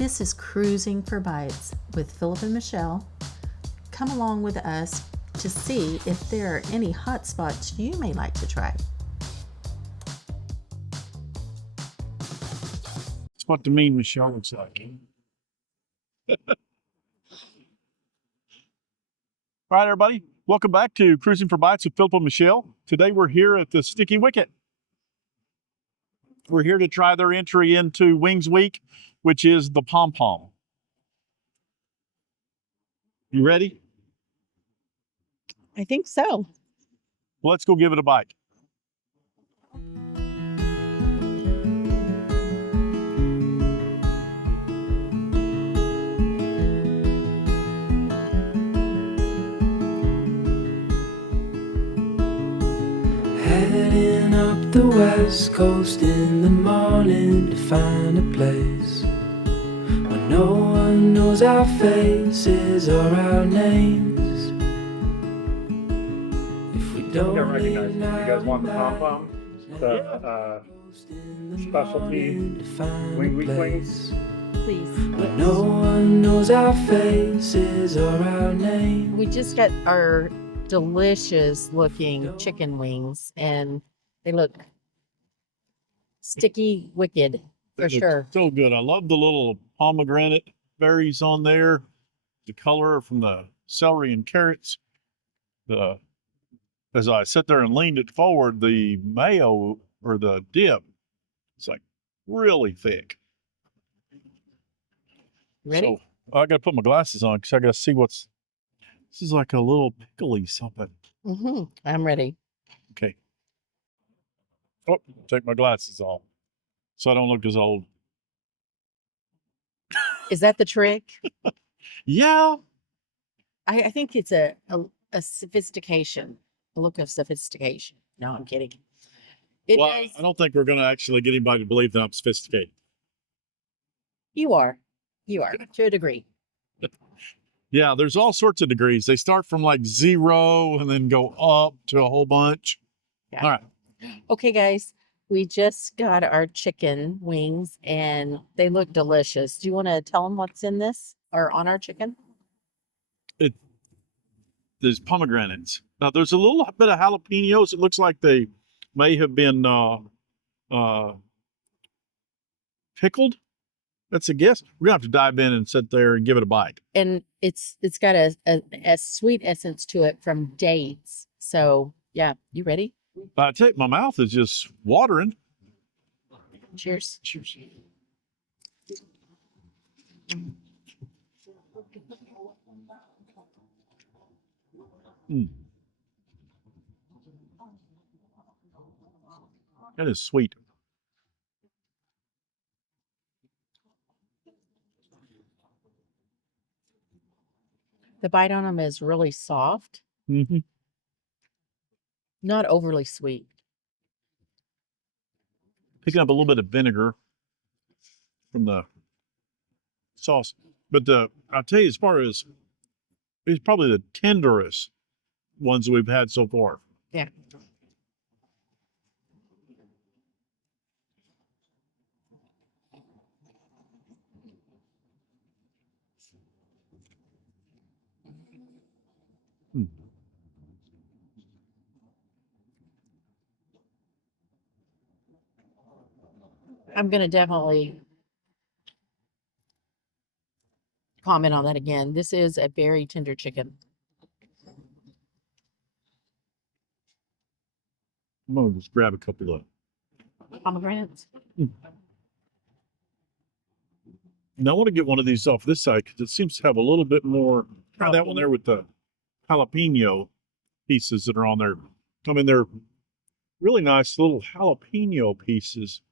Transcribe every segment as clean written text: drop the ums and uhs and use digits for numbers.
This is Cruising for Bites with Phillip and Mechelle. Come along with us to see if there are any hot spots you may like to try. That's what the mean Mechelle looks like. All right, everybody. Welcome back to Cruising for Bites with Phillip and Mechelle. Today we're here at the Sticky Wicket. We're here to try their entry into Wings Week, which is the Pom Pom. You ready? I think so. Let's go give it a bite. Heading up the west coast in the morning to find a place where no one knows our faces or our names. If we don't recognize it. You guys want the Pom Pom? The specialty Wing Week wings? Please. where no one knows our faces or our names. We just got our delicious looking chicken wings and they look sticky wicked for They look sure. So good. I love the little pomegranate berries on there. The color from the celery and carrots. As I sat there and leaned it forward, the mayo or the dip, it's like really thick. Ready? So I got to put my glasses on because I got to see what's. This is like a little pickly something. I'm ready. Okay. Oh, take my glasses off so I don't look as old. Is that the trick? Yeah. I think it's a sophistication, a look of sophistication. No, I'm kidding. It Well, does. I don't think we're going to actually get anybody to believe that I'm sophisticated. You are to a degree. Yeah, there's all sorts of degrees. They start from like 0 and then go up to a whole bunch. Yeah. All right. Okay, guys, we just got our chicken wings and they look delicious. Do you want to tell them what's in this or on our chicken? There's pomegranates. Now, there's a little bit of jalapenos. It looks like they may have been pickled. That's a guess. We're going to have to dive in and sit there and give it a bite. And it's got a sweet essence to it from dates. So yeah, you ready? I tell you, my mouth is just watering. Cheers. Cheers. That is sweet. The bite on them is really soft, Mm-hmm. not overly sweet. Picking up a little bit of vinegar from the sauce. But I'll tell you, as far as it's probably the tenderest ones we've had so far. Yeah. Hmm. I'm going to definitely comment on that again. This is a very tender chicken. I'm going to just grab a couple of. Pomegranates. Now I want to get one of these off this side because it seems to have a little bit more. Try that one there with the jalapeno pieces that are on there. I mean, they're really nice little jalapeno pieces.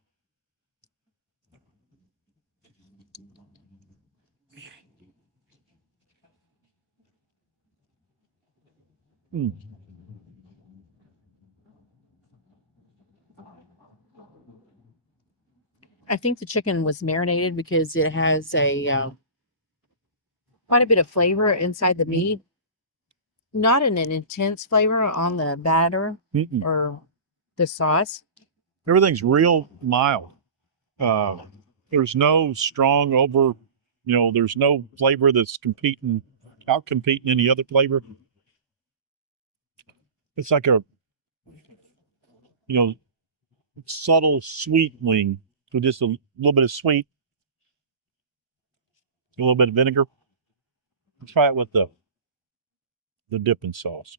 Hmm. I think the chicken was marinated because it has a quite a bit of flavor inside the meat. Not an intense flavor on the batter Mm-mm. or the sauce. Everything's real mild. There's no strong You know, there's no flavor that's out competing any other flavor. It's like a, you know, subtle sweet wing with just a little bit of sweet, a little bit of vinegar. Try it with the dipping sauce.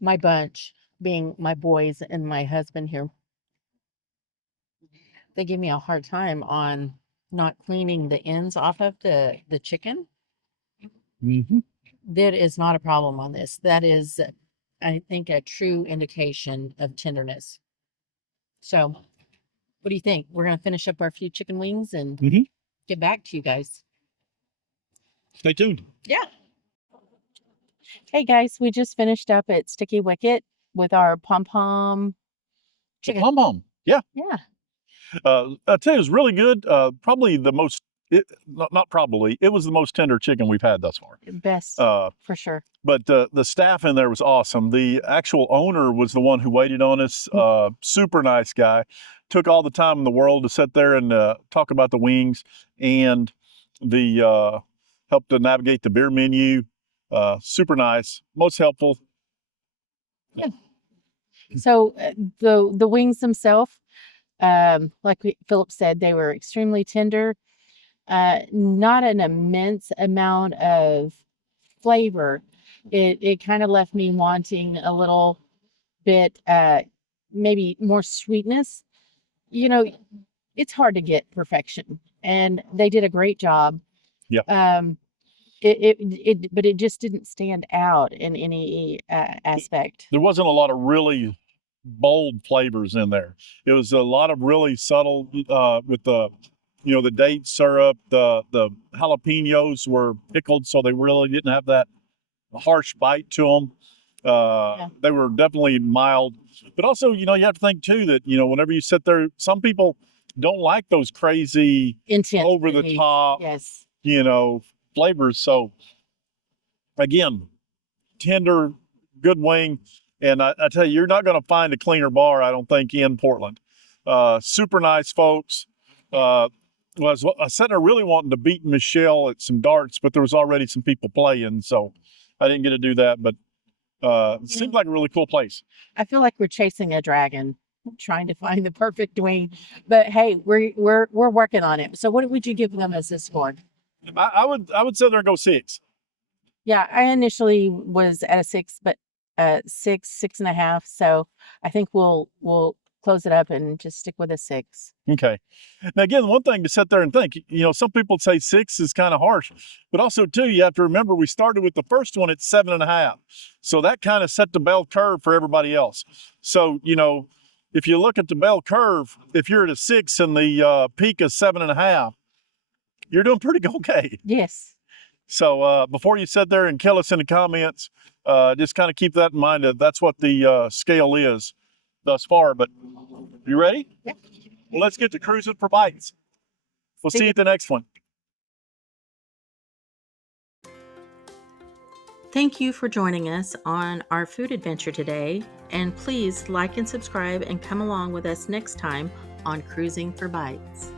My bunch, being my boys and my husband here, they give me a hard time on not cleaning the ends off of the chicken. Mm-hmm. That is not a problem on this. That is, I think, a true indication of tenderness. So, what do you think? We're going to finish up our few chicken wings and get back to you guys. Stay tuned. Yeah. Hey guys, we just finished up at Sticky Wicket with our Pom Pom chicken. Pom Pom. Yeah. Yeah. I tell you, it was really good. Probably the most, not probably, it was the most tender chicken we've had thus far. Best, for sure. But the staff in there was awesome. The actual owner was the one who waited on us. Super nice guy. Took all the time in the world to sit there and talk about the wings and the help to navigate the beer menu. Super nice, most helpful. Yeah. So the wings themselves, like Phillip said, they were extremely tender. Not an immense amount of flavor. It kind of left me wanting a little bit, maybe more sweetness. You know, it's hard to get perfection, and they did a great job. Yeah. But it just didn't stand out in any aspect. There wasn't a lot of really bold flavors in there. It was a lot of really subtle with the, you know, the date syrup. The jalapenos were pickled, so they really didn't have that harsh bite to them. They were definitely mild, but also, you know, you have to think too that, you know, whenever you sit there, some people don't like those crazy, intense, over the top, yes, you know, flavors. So again, tender, good wing. And I tell you, you're not going to find a cleaner bar, I don't think, in Portland. Super nice folks. I was sitting there really wanting to beat Mechelle at some darts, but there was already some people playing, so I didn't get to do that. But it seemed like a really cool place. I feel like we're chasing a dragon, trying to find the perfect wing. But hey, we're working on it. So what would you give them as a score? I would sit there and go 6. Yeah, I initially was at a 6, but 6.5. So I think we'll close it up and just stick with a 6. Okay. Now again, one thing to sit there and think, you know, some people say 6 is kind of harsh, but also too, you have to remember we started with the first one at 7.5. So that kind of set the bell curve for everybody else. So, you know, if you look at the bell curve, if you're at a 6 and the peak is 7.5, you're doing pretty okay. Yes. So before you sit there and kill us in the comments, just kind of keep that in mind that that's what the scale is thus far. But you ready? Yeah. Well, let's get to cruising for bites. We'll see you at the next one. Thank you for joining us on our food adventure today. And please like and subscribe and come along with us next time on Cruising for Bites.